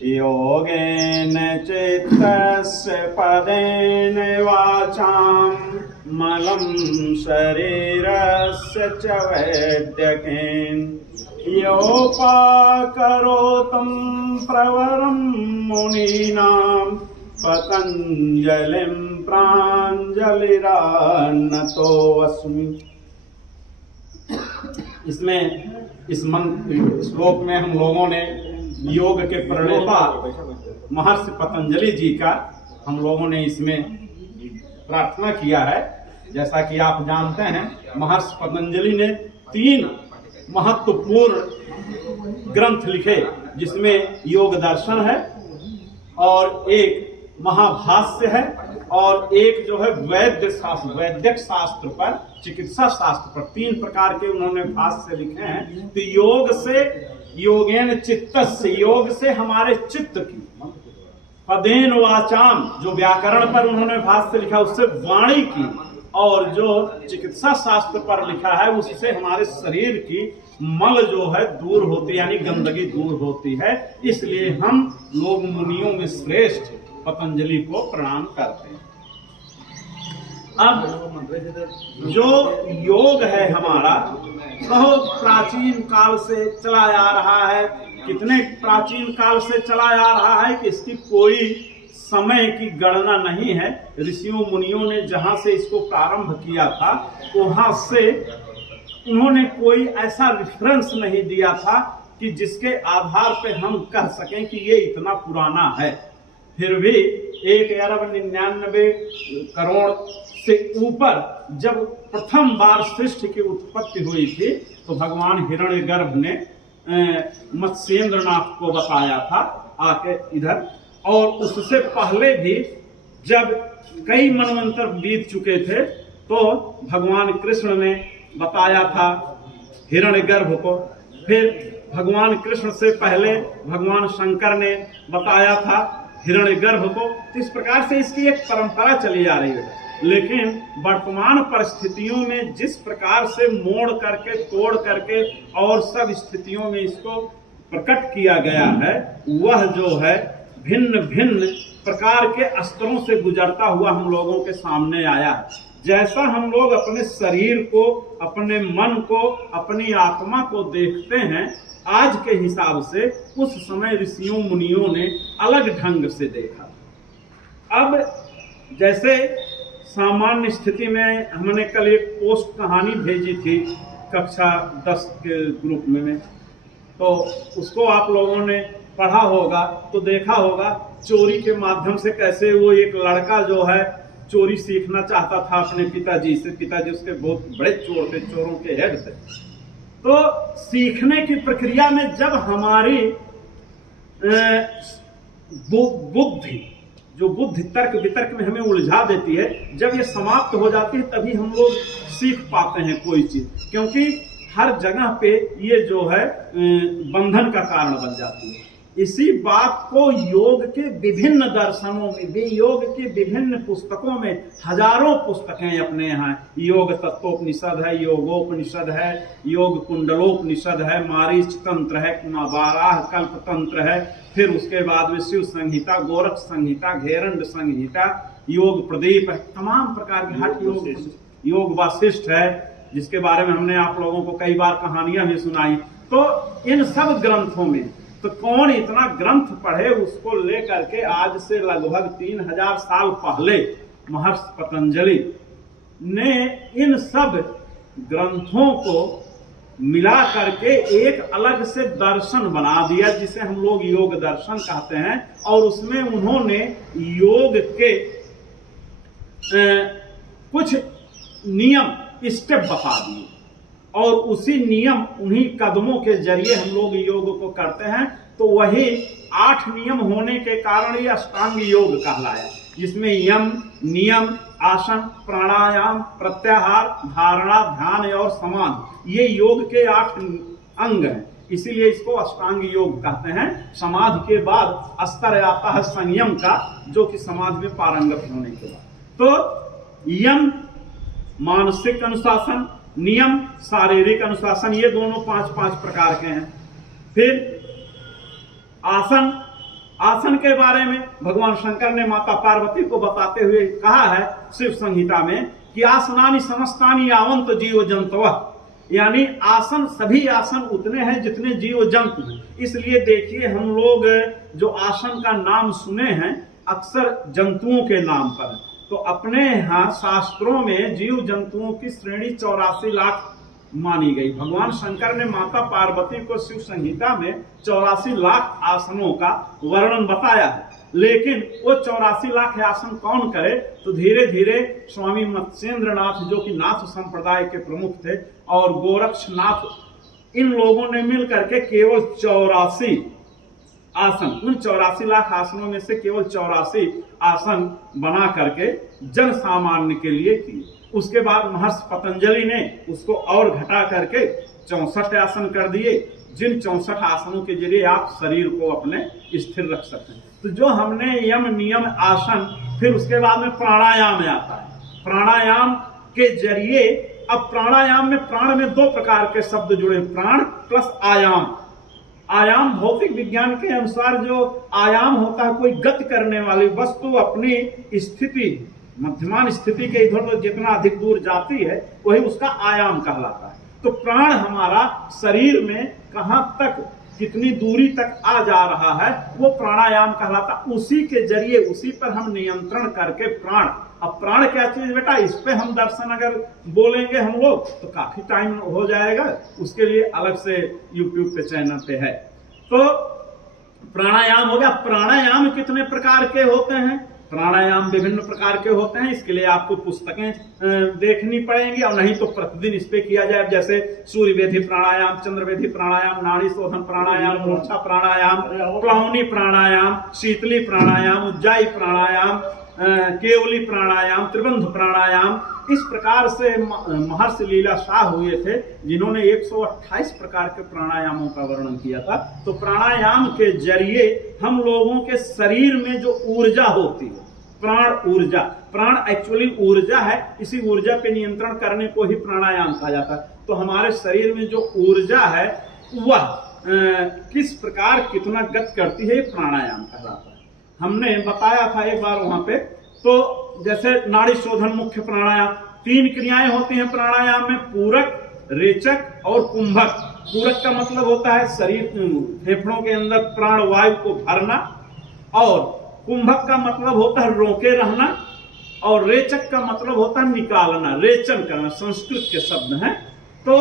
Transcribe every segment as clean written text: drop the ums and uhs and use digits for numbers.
योगेन चित्तस्य पदेन वाचां मलं शरीरस्य च वैद्यकेन योपाकरोतं प्रवरं मुनीनां पतंजलिं प्राञ्जलिरान्नतोऽस्मि। इसमें इस श्लोक में हम लोगों ने योग के प्रणेता महर्षि पतंजलि जी का हम लोगों ने इसमें प्रार्थना किया है। जैसा कि आप जानते हैं, महर्षि पतंजलि ने 3 महत्वपूर्ण ग्रंथ लिखे, जिसमें योग दर्शन है और एक महाभाष्य है और एक जो है वैद्यक शास्त्र पर, चिकित्सा शास्त्र पर 3 प्रकार के उन्होंने भाष्य लिखे हैं। तो योग से, योगेन चित्तस्य, योग से हमारे चित्त की, पदेन वाचाम जो व्याकरण पर उन्होंने भाष्य लिखा उससे वाणी की, और जो चिकित्सा शास्त्र पर लिखा है उससे हमारे शरीर की मल जो है दूर होती है, यानी गंदगी दूर होती है। इसलिए हम लोग मुनियों में श्रेष्ठ पतंजलि को प्रणाम करते हैं। अब जो योग है हमारा बहुत प्राचीन काल से चला आ रहा है। कितने प्राचीन काल से चला आ रहा है कि इसकी कोई समय की गणना नहीं है। ऋषियों मुनियों ने जहां से इसको प्रारंभ किया था वहां से उन्होंने कोई ऐसा रेफरेंस नहीं दिया था कि जिसके आधार पे हम कह सकें कि ये इतना पुराना है। फिर भी 1,99 करोड़ से ऊपर जब प्रथम बार सृष्टि की उत्पत्ति हुई थी तो भगवान हिरण्यगर्भ ने मत्स्येंद्रनाथ को बताया था आके इधर, और उससे पहले भी जब कई मनवंतर बीत चुके थे तो भगवान कृष्ण ने बताया था हिरण्यगर्भ को। फिर भगवान कृष्ण से पहले भगवान शंकर ने बताया था हिरण्यगर्भ को। इस प्रकार से इसकी एक परंपरा चली आ रही है। लेकिन वर्तमान परिस्थितियों में जिस प्रकार से मोड़ करके, तोड़ करके और सब स्थितियों में इसको प्रकट किया गया है, वह जो है भिन्न भिन्न प्रकार के स्तरों से गुजरता हुआ हम लोगों के सामने आया है। जैसा हम लोग अपने शरीर को, अपने मन को, अपनी आत्मा को देखते हैं आज के हिसाब से, उस समय ऋषियों मुनियों ने अलग ढंग से देखा। अब जैसे सामान्य स्थिति में हमने कल एक पोस्ट कहानी भेजी थी कक्षा 10 के ग्रुप में, तो उसको आप लोगों ने पढ़ा होगा तो देखा होगा चोरी के माध्यम से कैसे वो एक लड़का जो है चोरी सीखना चाहता था अपने पिताजी से। पिताजी उसके बहुत बड़े चोर थे, चोरों के हेड थे। तो सीखने की प्रक्रिया में जब हमारी बुद्धि, जो बुद्धि तर्क वितर्क में हमें उलझा देती है, जब ये समाप्त हो जाती है तभी हम लोग सीख पाते हैं कोई चीज, क्योंकि हर जगह पे ये जो है बंधन का कारण बन जाती है। इसी बात को योग के विभिन्न दर्शनों में भी, योग के विभिन्न पुस्तकों में, हजारों पुस्तकें अपने यहाँ, योग तत्वोपनिषद है, योगोपनिषद है, योग कुंडलोपनिषद है, मारीच तंत्र है, बाराह कल्प तंत्र है, फिर उसके बाद में शिव संहिता, गोरख संहिता, घेरंड संहिता, योग प्रदीप है, तमाम प्रकार के हठ योग, योग वासिष्ठ है, जिसके बारे में हमने आप लोगों को कई बार कहानियां भी सुनाई। तो इन सब ग्रंथों में तो कौन इतना ग्रंथ पढ़े, उसको लेकर के आज से लगभग 3000 साल पहले महर्षि पतंजलि ने इन सब ग्रंथों को मिला करके एक अलग से दर्शन बना दिया, जिसे हम लोग योग दर्शन कहते हैं। और उसमें उन्होंने योग के कुछ नियम, स्टेप बता दिए, और उसी नियम, उन्हीं कदमों के जरिए हम लोग योग को करते हैं। तो वही 8 नियम होने के कारण ये अष्टांग योग कहलाया, जिसमें यम, नियम, आसन, प्राणायाम, प्रत्याहार, धारणा, ध्यान और समाधि, ये योग के 8 अंग हैं। इसीलिए इसको अष्टांग योग कहते हैं। समाधि के बाद स्तर आता है संयम का, जो कि समाधि में पारंगत होने के बाद। तो यम मानसिक अनुशासन, नियम शारीरिक अनुशासन, ये दोनों 5-5 प्रकार के हैं। फिर आसन आसन के बारे में भगवान शंकर ने माता पार्वती को बताते हुए कहा है शिव संहिता में कि आसनानि समस्तानि यावंत जीव जंतवः, यानी आसन, सभी आसन उतने हैं जितने जीव जंतु हैं। इसलिए देखिए हम लोग जो आसन का नाम सुने हैं अक्सर जंतुओं के नाम पर, तो अपने यहाँ शास्त्रों में जीव जंतुओं की श्रेणी 84 लाख मानी गई। भगवान शंकर ने माता पार्वती को शिव संहिता में 84 लाख आसनों का वर्णन बताया है, लेकिन वो 84 लाख आसन कौन करे, तो धीरे धीरे स्वामी मत्स्येंद्र नाथ जो कि नाथ संप्रदाय के प्रमुख थे और गोरक्षनाथ, इन लोगों ने मिलकर के केवल 84 आसन, उन 84 लाख आसनों में से केवल 84 आसन बना करके जन सामान्य के लिए किए। उसके बाद महर्षि पतंजलि ने उसको और घटा करके 64 आसन कर दिए, जिन 64 आसनों के जरिए आप शरीर को अपने स्थिर रख सकते हैं। तो जो हमने यम नियम आसन, फिर उसके बाद में प्राणायाम आता है। प्राणायाम के जरिए, अब प्राणायाम में प्राण में 2 प्रकार के शब्द जुड़े, प्राण प्लस आयाम। आयाम भौतिक विज्ञान के अनुसार जो आयाम होता है कोई गति करने वाली वस्तु अपनी स्थिति, मध्यमान स्थिति के इधर उधर जितना अधिक दूर जाती है वही उसका आयाम कहलाता है। तो प्राण हमारा शरीर में कहां तक, कितनी दूरी तक आ जा रहा है वो प्राणायाम कहलाता। उसी के जरिए, उसी पर हम नियंत्रण करके प्राण, अब प्राण क्या चीज बेटा, इस पे हम दर्शन अगर बोलेंगे हम लोग तो काफी टाइम हो जाएगा, उसके लिए अलग से यूट्यूब पे चैनल पे है। तो प्राणायाम हो गया। प्राणायाम कितने प्रकार के होते हैं, प्राणायाम विभिन्न प्रकार के होते हैं, इसके लिए आपको पुस्तकें देखनी पड़ेंगी और नहीं तो प्रतिदिन इस पे किया जाए, जैसे सूर्य वेदी प्राणायाम, चंद्र वेदी प्राणायाम, नाड़ी शोधन प्राणायाम, मूर्छा प्राणायाम, प्लावनी प्राणायाम, शीतली प्राणायाम, उज्जाई प्राणायाम, केवली प्राणायाम, त्रिबंध प्राणायाम। इस प्रकार से महर्षि लीला शाह हुए थे जिन्होंने 128 प्रकार के प्राणायामों का वर्णन किया था। तो प्राणायाम के जरिए हम लोगों के शरीर में जो ऊर्जा होती है, प्राण ऊर्जा, प्राण एक्चुअली ऊर्जा है, इसी ऊर्जा पे नियंत्रण करने को ही प्राणायाम कहा जाता है। तो हमारे शरीर में जो ऊर्जा है वह किस प्रकार कितना गति करती है, ये प्राणायाम कहलाता है। हमने बताया था एक बार वहां पे, तो जैसे नाड़ी शोधन मुख्य प्राणायाम, 3 क्रियाएं होती हैं प्राणायाम में, पूरक, रेचक और कुंभक। पूरक का मतलब होता है शरीर, फेफड़ों के अंदर प्राण वायु को भरना, और कुंभक का मतलब होता है रोके रहना, और रेचक का मतलब होता है निकालना, रेचन करना, संस्कृत के शब्द हैं। तो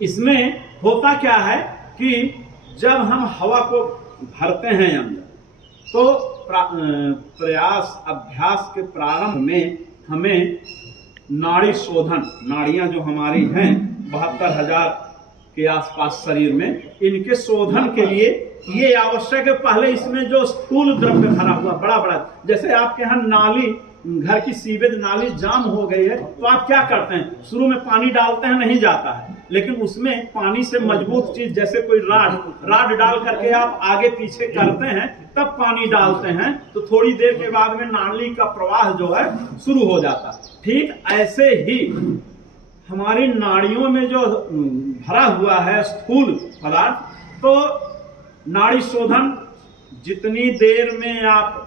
इसमें होता क्या है कि जब हम हवा को भरते हैं अंदर, तो प्रयास अभ्यास के प्रारंभ में हमें नाड़ी शोधन, नाड़ियां जो हमारी हैं 72,000 के आसपास शरीर में, इनके शोधन के लिए ये आवश्यक है। पहले इसमें जो स्थूल द्रव्य भरा हुआ बड़ा बड़ा, जैसे आपके यहाँ नाली, घर की सीवेज नाली जाम हो गई है, तो आप क्या करते हैं, शुरू में पानी डालते हैं, नहीं जाता है, लेकिन उसमें पानी से मजबूत चीज जैसे कोई राड डाल करके आप आगे पीछे करते हैं, तब पानी डालते हैं, तो थोड़ी देर के बाद में नाली का प्रवाह जो है शुरू हो जाता है। ठीक ऐसे ही हमारी नाड़ियों में जो भरा हुआ है स्थूल पदार्थ, तो नाड़ी शोधन जितनी देर में आप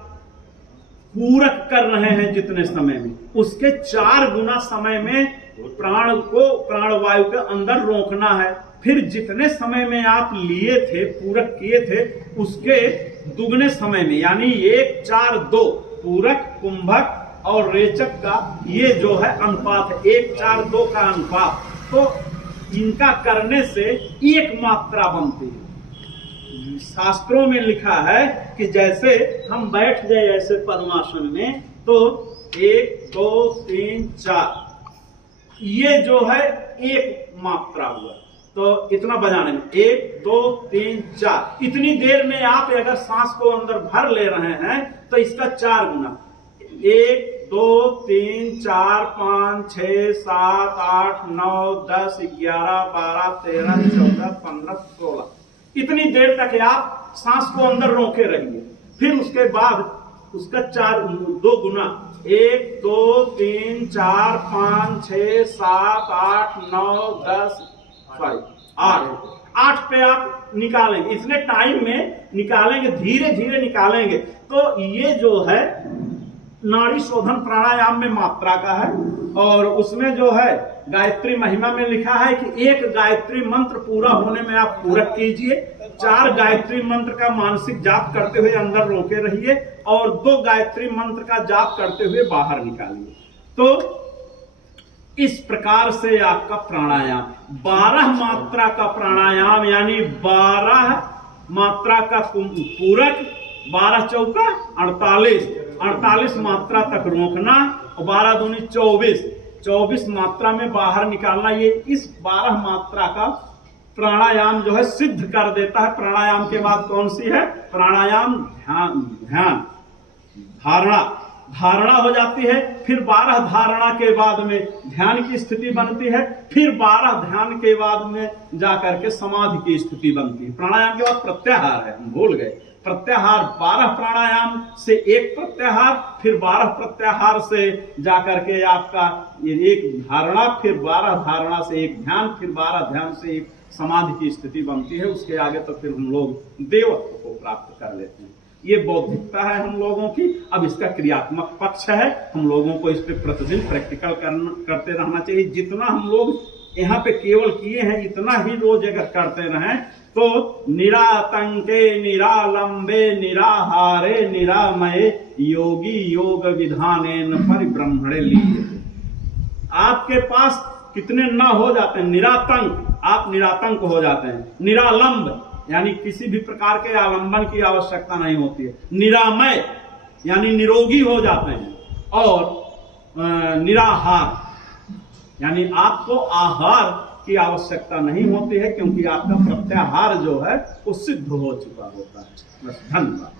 पूरक कर रहे हैं, जितने समय में, उसके 4 गुना समय में प्राण को, प्राणवायु के अंदर रोकना है। फिर जितने समय में आप लिए थे, पूरक किए थे, उसके दुगने समय में, यानी 1, 4, 2, पूरक, कुंभक और रेचक का ये जो है अनुपात है, 1, 4, 2 का अनुपात, तो इनका करने से एक मात्रा बनती है। शास्त्रों में लिखा है कि जैसे हम बैठ गए ऐसे पद्मासन में, तो 1, 2, 3, 4, ये जो है एक मात्रा हुआ, तो इतना बजाने में 1, 2, 3, 4, इतनी देर में आप अगर सांस को अंदर भर ले रहे हैं तो इसका 4 गुना, 1, 2, 3, 4, 5, 6, 7, 8, 9, 10, 11, 12, 13, 14, 15, 16, इतनी देर तक आप सांस को अंदर रोके रहिए। फिर उसके बाद उसका 2 गुना, 1, 2, 3, 4, 5, 6, 7, 8, 9, 10, 8 8 पे आप निकालेंगे, इतने टाइम में निकालेंगे, धीरे धीरे निकालेंगे। तो ये जो है नाड़ी शोधन प्राणायाम में मात्रा का है, और उसमें जो है गायत्री महिमा में लिखा है कि 1 गायत्री मंत्र पूरा होने में आप पूरक कीजिए, 4 गायत्री मंत्र का मानसिक जाप करते हुए अंदर रोके रहिए, और 2 गायत्री मंत्र का जाप करते हुए बाहर निकालिए। तो इस प्रकार से आपका प्राणायाम 12 मात्रा का प्राणायाम, यानी 12 मात्रा का पूरक, 12 चौका 48 मात्रा तक रोकना, और 12 दूनी 24 मात्रा में बाहर निकालना। ये इस 12 मात्रा का प्राणायाम जो है सिद्ध कर देता है। प्राणायाम के बाद कौन सी है? प्राणायाम ध्यान धारणा हो जाती है। फिर 12 धारणा के बाद में ध्यान की स्थिति बनती है, फिर 12 ध्यान के बाद में जाकर के समाधि की स्थिति बनती है। प्राणायाम के बाद प्रत्याहार है, हम भूल गए। प्रत्याहार 12 प्राणायाम से 1 प्रत्याहार, फिर 12 प्रत्याहार से जाकर के आपका 1 धारणा, फिर 12 धारणा से 1 ध्यान, फिर 12 ध्यान से 1 समाधि की स्थिति बनती है। उसके आगे तो फिर हम लोग देवत्व को प्राप्त कर लेते हैं। ये बौद्धिकता है हम लोगों की। अब इसका क्रियात्मक पक्ष है, हम लोगों को इस पे प्रतिदिन प्रैक्टिकल करते रहना चाहिए। जितना हम लोग यहाँ पे केवल किए हैं, इतना ही रोज अगर करते रहें तो निरातंके निरालंबे निराहारे निरामये योगी योग विधानेन परिब्रह्मणे लीयते। आपके पास कितने न हो जाते हैं? निरातंक, आप निरातंक हो जाते हैं। निरालंब यानी किसी भी प्रकार के आलंबन की आवश्यकता नहीं होती है। निरामय यानी निरोगी हो जाते हैं। और निराहार यानी आपको आहार की आवश्यकता नहीं होती है, क्योंकि आपका प्रत्याहार जो है वो सिद्ध हो चुका होता है। बस धन्यवाद।